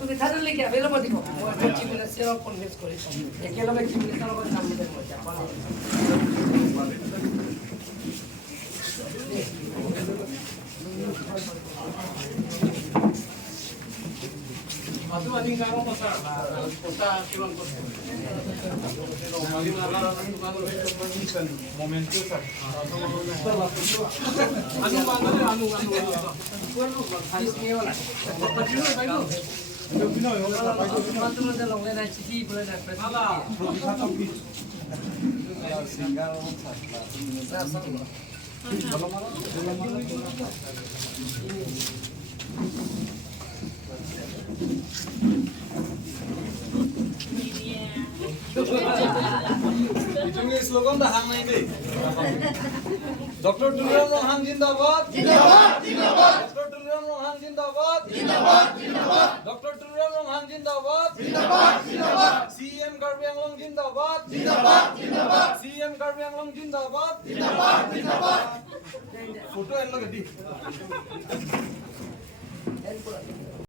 তুমি থানার লিখে বেলো মত দিও মই চিমিনা সেরা কনভিন্স করি একেলগে চিমিনা লগত কাম দিতে মই Japan Matu ani karo pasar kota kiwan kota momento sir anu halis ni wala patino baito patino wala patino de long lena chiti boleh nak presala profesor ki singal sa Ini slogan dah hang ini. Dr. Tuliram Rohan Jindabad. Jindabad, Jindabad. Dr. Tuliram Rohan Jindabad. Jindabad, Jindabad. Dr. Tuliram Rohan Jindabad. Jindabad, Jindabad. CM Karbi Anglong Jindabad. Jindabad, Jindabad. CM Karbi Anglong Jindabad. Jindabad, Jindabad. Foto yang lo gede.